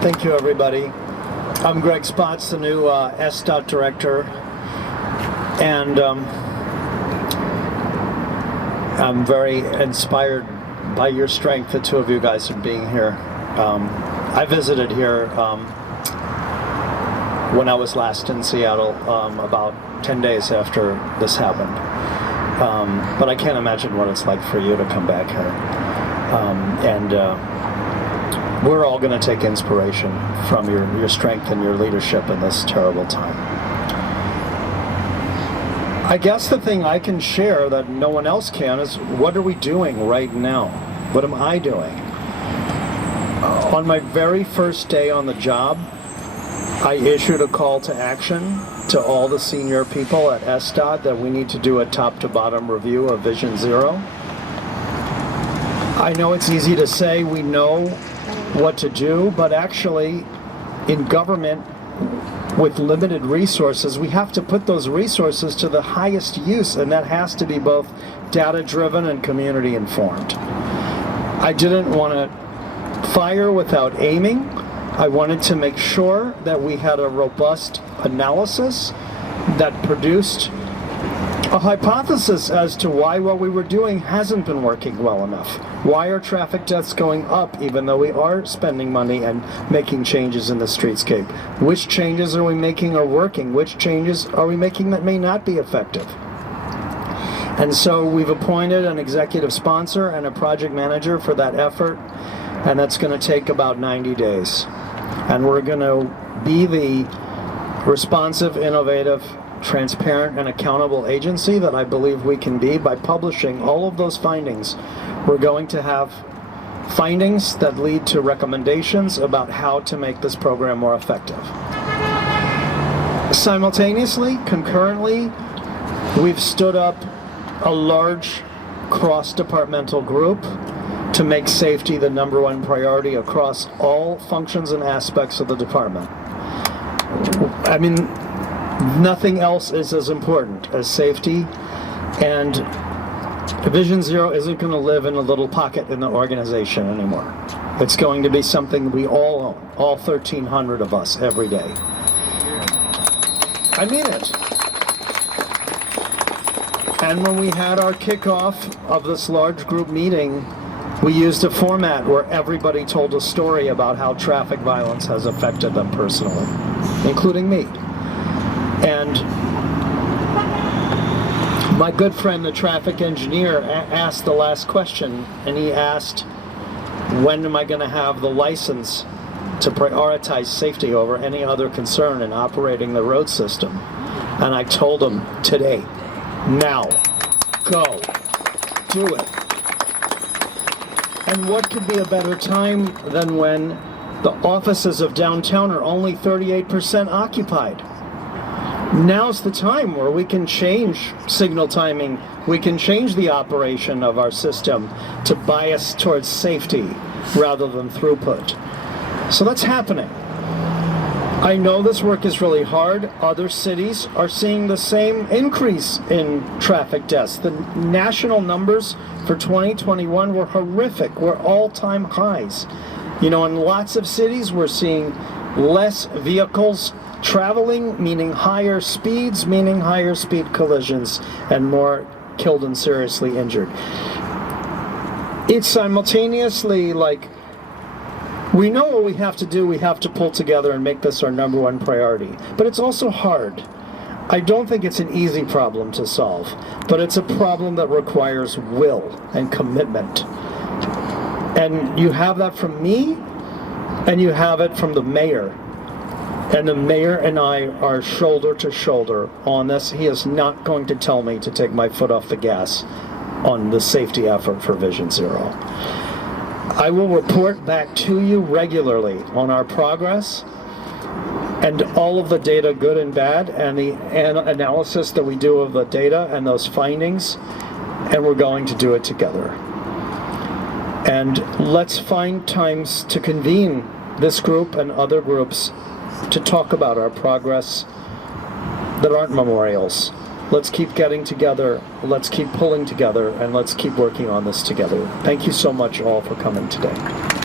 Thank you, everybody. I'm Greg Spotts, the new SDOT director, and I'm very inspired by your strength, the two of you guys, in being here. I visited here when I was last in Seattle about 10 days after this happened. But I can't imagine what it's like for you to come back here. We're all going to take inspiration from your strength and your leadership in this terrible time. I guess the thing I can share that no one else can is, what are we doing right now? What am I doing? On my very first day on the job, I issued a call to action to all the senior people at SDOT that we need to do a top-to-bottom review of Vision Zero. I know it's easy to say we know what to do, but actually in government with limited resources, we have to put those resources to the highest use, and that has to be both data-driven and community-informed. I didn't want to fire without aiming. I wanted to make sure that we had a robust analysis that produced a hypothesis as to why what we were doing hasn't been working well enough. Why are traffic deaths going up even though we are spending money and making changes in the streetscape? Which changes are we making are working? Which changes are we making that may not be effective? And so we've appointed an executive sponsor and a project manager for that effort, and that's going to take about 90 days. And we're going to be the responsive, innovative, transparent, and accountable agency that I believe we can be by publishing all of those findings. We're going to have findings that lead to recommendations about how to make this program more effective. Simultaneously, concurrently, we've stood up a large cross-departmental group to make safety the #1 priority across all functions and aspects of the department. I mean, nothing else is as important as safety, and Vision Zero isn't going to live in a little pocket in the organization anymore. It's going to be something we all own, all 1,300 of us, every day. I mean it. And when we had our kickoff of this large group meeting, we used a format where everybody told a story about how traffic violence has affected them personally, including me. And my good friend, the traffic engineer, asked the last question, and he asked, when am I going to have the license to prioritize safety over any other concern in operating the road system? And I told him, today, now, go, do it. And what could be a better time than when the offices of downtown are only 38% occupied? Now's the time where we can change signal timing, we can change the operation of our system to bias towards safety rather than throughput. So that's happening. I know this work is really hard. Other cities are seeing the same increase in traffic deaths. The national numbers for 2021 were horrific, were all-time highs. You know, in lots of cities we're seeing less vehicles traveling, meaning higher speeds, meaning higher speed collisions, and more killed and seriously injured. It's simultaneously like, we know what we have to do. We have to pull together and make this our #1 priority. But it's also hard. I don't think it's an easy problem to solve, but it's a problem that requires will and commitment. And you have that from me, and you have it from the mayor. And the mayor and I are shoulder to shoulder on this. He is not going to tell me to take my foot off the gas on the safety effort for Vision Zero. I will report back to you regularly on our progress and all of the data, good and bad, and the analysis that we do of the data and those findings, and we're going to do it together. And let's find times to convene this group and other groups to talk about our progress that aren't memorials. Let's keep getting together, let's keep pulling together, and let's keep working on this together. Thank you so much all for coming today.